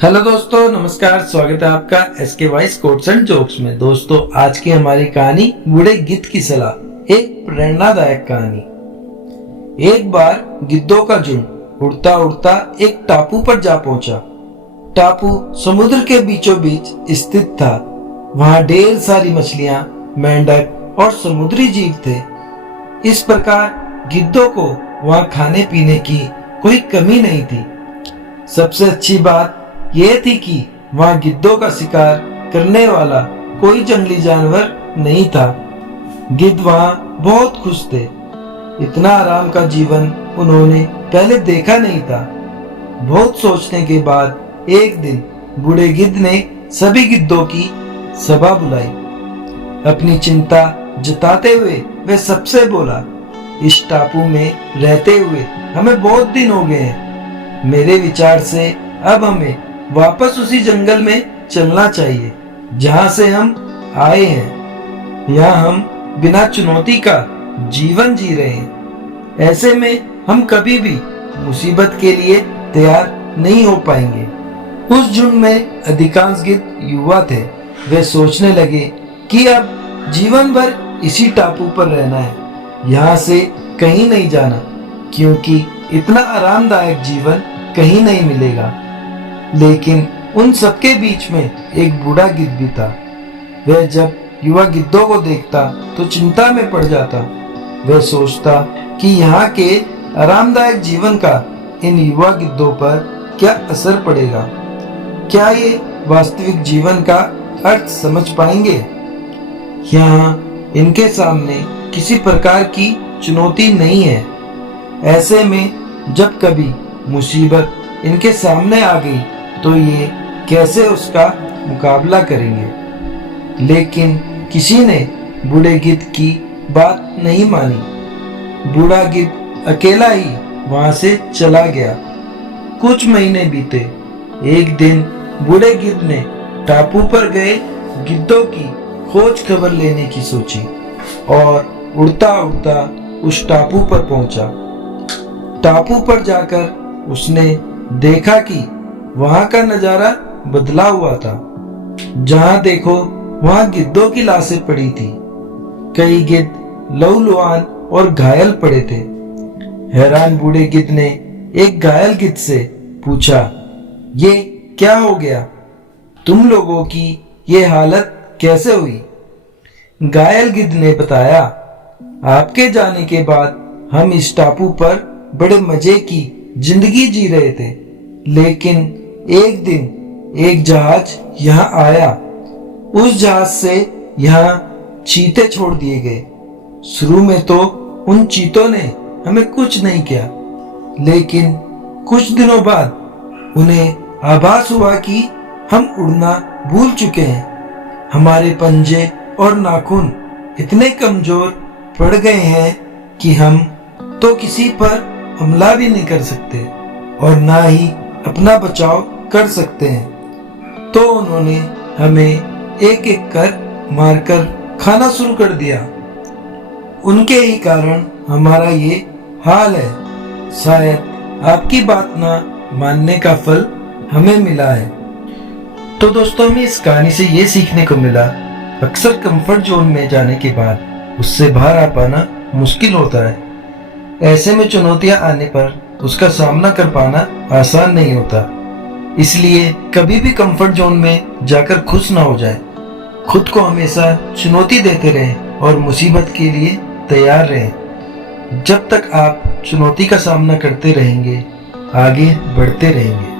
Hello दोस्तों, नमस्कार। स्वागत है आपका SK wise quotes and jokes में। दोस्तों, आज की हमारी कहानी बूढ़े गिद्ध की सलाह, एक प्रेरणादायक कहानी। एक बार गिद्धों का झुंड उड़ता उड़ता एक टापू पर जा पहुंचा। टापू समुद्र के बीचों बीच स्थित था। वहां ढेर सारी मछलियां, मेंढक और समुद्री जीव थे। इस प्रकार गिद्धों को वहां खाने पीने की कोई कमी नहीं थी। सबसे अच्छी बात यह थी कि वहां गिद्धों का शिकार करने वाला कोई जंगली जानवर नहीं था। गिद्ध वहां बहुत खुश थे। इतना आराम का जीवन उन्होंने पहले देखा नहीं था। बहुत सोचने के बाद एक दिन बूढ़े गिद्ध ने सभी गिद्धों की सभा बुलाई। अपनी चिंता जताते हुए वे सबसे बोला, इस टापू में रहते हुए हमें बहुत दिन हो गए हैं। मेरे विचार से अब हमें वापस उसी जंगल में चलना चाहिए जहां से हम आए हैं। यहाँ हम बिना चुनौती का जीवन जी रहे हैं। ऐसे में हम कभी भी मुसीबत के लिए तैयार नहीं हो पाएंगे। उस झुंड में अधिकांश गिद्ध युवा थे। वे सोचने लगे कि अब जीवन भर इसी टापू पर रहना है, यहाँ से कहीं नहीं जाना, क्योंकि इतना आरामदायक जीवन कहीं नहीं मिलेगा। लेकिन उन सबके बीच में एक बूढ़ा गिद्ध भी था। वह जब युवा गिद्धों को देखता तो चिंता में पड़ जाता। वह सोचता कि यहाँ के आरामदायक जीवन का इन युवा गिद्धों पर क्या असर पड़ेगा। क्या ये वास्तविक जीवन का अर्थ समझ पाएंगे? यहाँ इनके सामने किसी प्रकार की चुनौती नहीं है। ऐसे में जब कभी मुसीबत इनके सामने आ गई तो ये कैसे उसका मुकाबला करेंगे? लेकिन किसी ने बूढ़े गिद्ध की बात नहीं मानी। बूढ़ा गिद्ध अकेला ही वहां से चला गया। कुछ महीने बीते। एक दिन बूढ़े गिद्ध ने टापू पर गए गिद्धों की खोज खबर लेने की सोची और उड़ता उड़ता उस टापू पर पहुंचा। टापू पर जाकर उसने देखा कि वहां का नजारा बदला हुआ था। जहां देखो वहां गिद्धों की लाशें पड़ी थी। कई गिद्ध लहूलुहान और घायल पड़े थे। हैरान बूढ़े गिद्ध ने एक घायल गिद्ध से पूछा, ये क्या हो गया? तुम लोगों की ये हालत कैसे हुई? घायल गिद्ध ने बताया, आपके जाने के बाद हम इस टापू पर बड़े मजे की जिंदगी जी रहे थे, लेकिन एक दिन एक जहाज यहाँ आया। उस जहाज से यहाँ चीते छोड़ दिए गए। शुरू में तो उन चीतों ने हमें कुछ नहीं किया, लेकिन कुछ दिनों बाद उन्हें आभास हुआ कि हम उड़ना भूल चुके हैं। हमारे पंजे और नाखून इतने कमजोर पड़ गए हैं कि हम तो किसी पर हमला भी नहीं कर सकते और ना ही अपना बचाव कर सकते हैं। तो उन्होंने हमें एक एक कर मारकर खाना शुरू कर दिया। उनके ही कारण हमारा ये हाल है। शायद आपकी बात ना मानने का फल हमें मिला है। तो दोस्तों, हमें इस कहानी से ये सीखने को मिला, अक्सर कंफर्ट जोन में जाने के बाद उससे बाहर आ पाना मुश्किल होता है। ऐसे में चुनौतियां आने पर उसका सामना कर पाना आसान नहीं होता। इसलिए कभी भी कंफर्ट जोन में जाकर खुश ना हो जाए। खुद को हमेशा चुनौती देते रहें और मुसीबत के लिए तैयार रहें। जब तक आप चुनौती का सामना करते रहेंगे, आगे बढ़ते रहेंगे।